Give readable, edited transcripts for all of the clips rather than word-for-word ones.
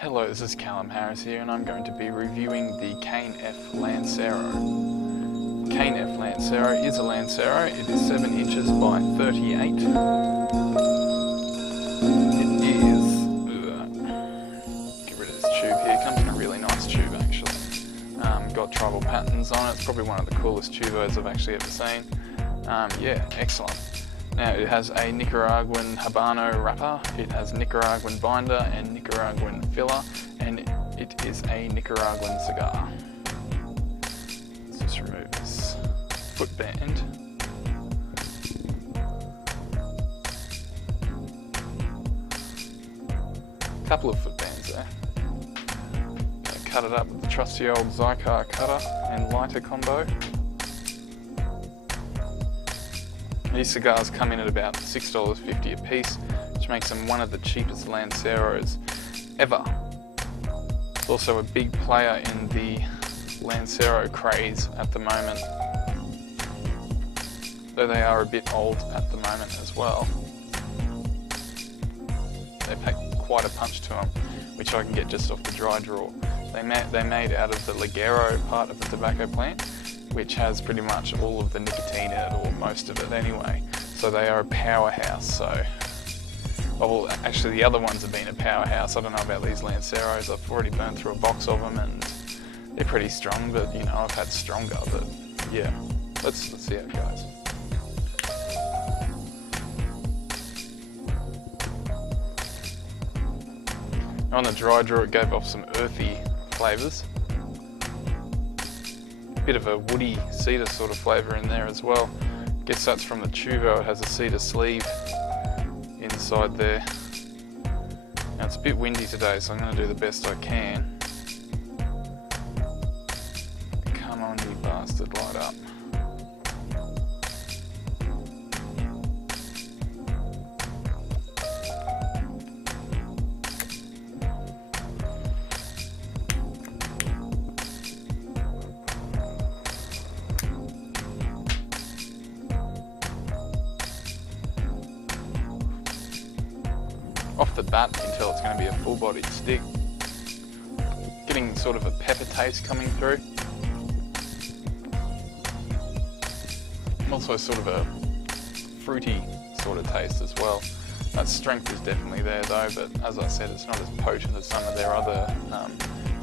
Hello, this is Callum Harris here, and I'm going to be reviewing the Cain F Lancero. Cain F Lancero is a Lancero. It is 7 inches by 38. It is... get rid of this tube here. It comes in a really nice tube actually. Got tribal patterns on it. It's probably one of the coolest tubos I've actually ever seen. Yeah, excellent. Now it has a Nicaraguan Habano wrapper, it has Nicaraguan binder and Nicaraguan filler, and it is a Nicaraguan cigar. Let's just remove this footband. Couple of footbands there. Gonna cut it up with the trusty old Zycar cutter and lighter combo. These cigars come in at about $6.50 a piece, which makes them one of the cheapest Lanceros ever. It's also a big player in the Lancero craze at the moment, though they are a bit old at the moment as well. They pack quite a punch to them, which I can get just off the dry drawer. They're made out of the Lancero part of the tobacco plant, which has pretty much all of the nicotine in it, or most of it anyway. So they are a powerhouse. So, well, actually the other ones have been a powerhouse. I don't know about these Lanceros. I've already burned through a box of them and they're pretty strong, but you know, I've had stronger, but yeah. Let's see how it goes. On the dry drawer it gave off some earthy flavours. Bit of a woody cedar sort of flavour in there as well. Guess that's from the tubo. It has a cedar sleeve inside there. Now it's a bit windy today, so I'm going to do the best I can. Come on, you bastard, light up. Off the bat, you can tell it's going to be a full-bodied stick. Getting sort of a pepper taste coming through. Also sort of a fruity sort of taste as well. That strength is definitely there though, but as I said, it's not as potent as some of their other, how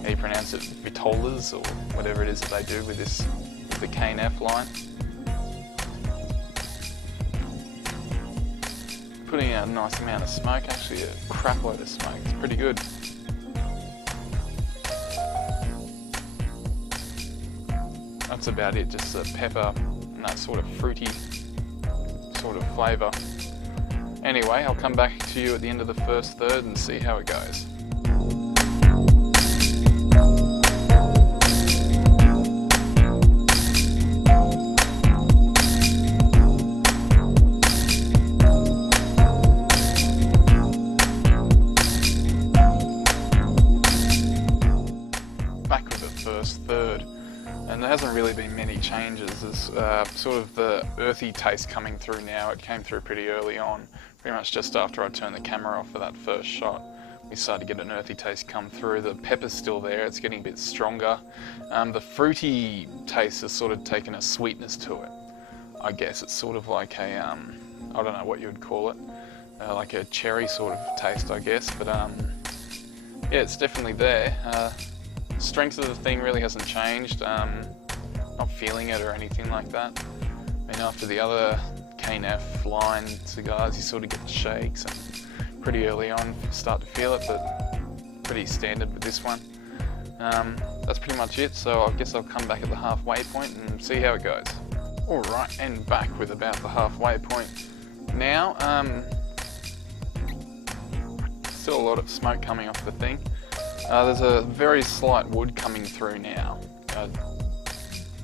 do you pronounce it, Vitolas or whatever it is that they do with this, with the Cain F line. Putting out a nice amount of smoke, actually a crap load of smoke, it's pretty good. That's about it, just the pepper and that sort of fruity sort of flavour. Anyway, I'll come back to you at the end of the first third and see how it goes. First third, and there hasn't really been many changes. There's sort of the earthy taste coming through now. It came through pretty early on, pretty much just after I turned the camera off for that first shot. We started to get an earthy taste come through. The pepper's still there, it's getting a bit stronger. The fruity taste has sort of taken a sweetness to it. I guess it's sort of like a, I don't know what you would call it, like a cherry sort of taste I guess, but yeah, it's definitely there. Strength of the thing really hasn't changed, not feeling it or anything like that. I mean, after the other Cain F line cigars, you sort of get the shakes and pretty early on start to feel it, but pretty standard with this one. That's pretty much it, so I guess I'll come back at the halfway point and see how it goes. Alright, and back with about the halfway point now. Still a lot of smoke coming off the thing. There's a very slight wood coming through now.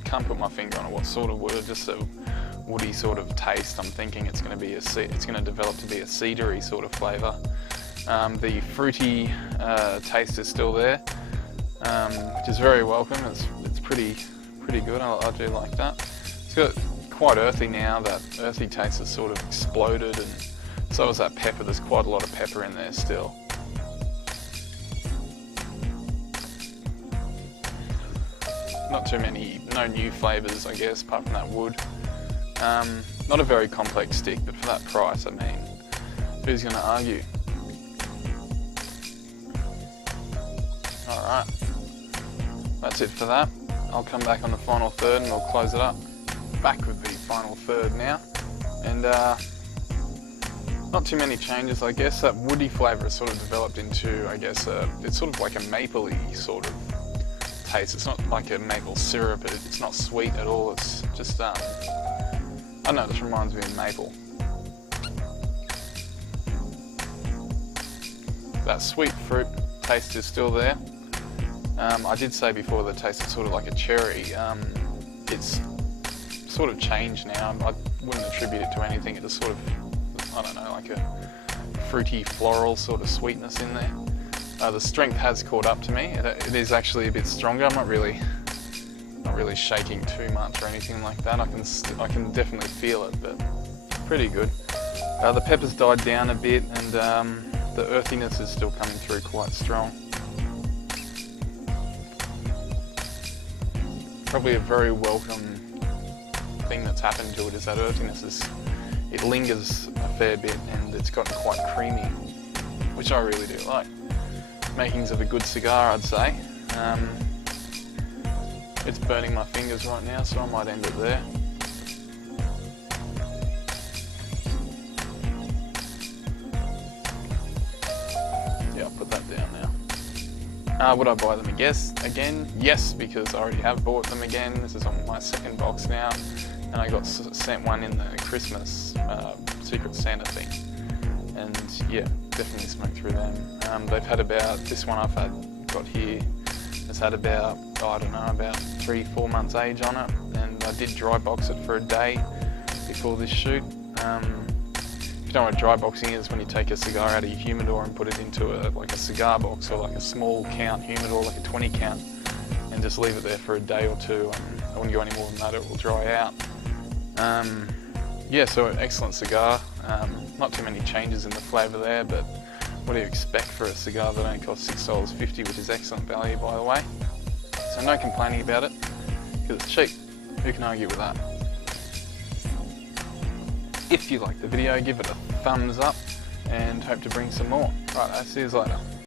Can't put my finger on it what sort of wood, just a woody sort of taste. I'm thinking it's going to develop to be a cedary sort of flavour. The fruity taste is still there, which is very welcome. It's pretty good. I do like that. It's got quite earthy now. That earthy taste has sort of exploded, and so is that pepper. There's quite a lot of pepper in there still. not too many, no new flavours I guess, apart from that wood. Not a very complex stick, but for that price, I mean, who's going to argue? Alright, that's it for that. I'll come back on the final third and we'll close it up. Back with the final third now, and not too many changes I guess. That woody flavour has sort of developed into, I guess, it's sort of like a mapley sort of taste. It's not like a maple syrup, it's not sweet at all, it's just, I don't know, it just reminds me of maple. That sweet fruit taste is still there. I did say before that it tasted sort of like a cherry. It's sort of changed now. I wouldn't attribute it to anything. It just sort of, I don't know, like a fruity floral sort of sweetness in there. The strength has caught up to me. It is actually a bit stronger. I'm not really shaking too much or anything like that. I can definitely feel it, but pretty good. The pepper's died down a bit, and the earthiness is still coming through quite strong. Probably a very welcome thing that's happened to it is that earthiness it lingers a fair bit, and it's gotten quite creamy, which I really do like. Makings of a good cigar, I'd say. It's burning my fingers right now, so I might end it there. Yeah, I'll put that down now. Would I buy them again? Yes, because I already have bought them again. This is on my second box now, and I got sent one in the Christmas Secret Santa thing. And yeah, definitely smoked through them. They've had about, this one got here, has had about, I don't know, about 3-4 months age on it, and I did dry box it for a day before this shoot. If you don't know what dry boxing is, when you take a cigar out of your humidor and put it into like a cigar box or like a small count humidor, like a 20 count, and just leave it there for a day or two. I wouldn't go any more than that, it will dry out. Yeah, so excellent cigar. Not too many changes in the flavour there, but what do you expect for a cigar that only costs $6.50, which is excellent value, by the way. So no complaining about it, because it's cheap. Who can argue with that? If you liked the video, give it a thumbs up, and hope to bring some more. Right, I'll see you later.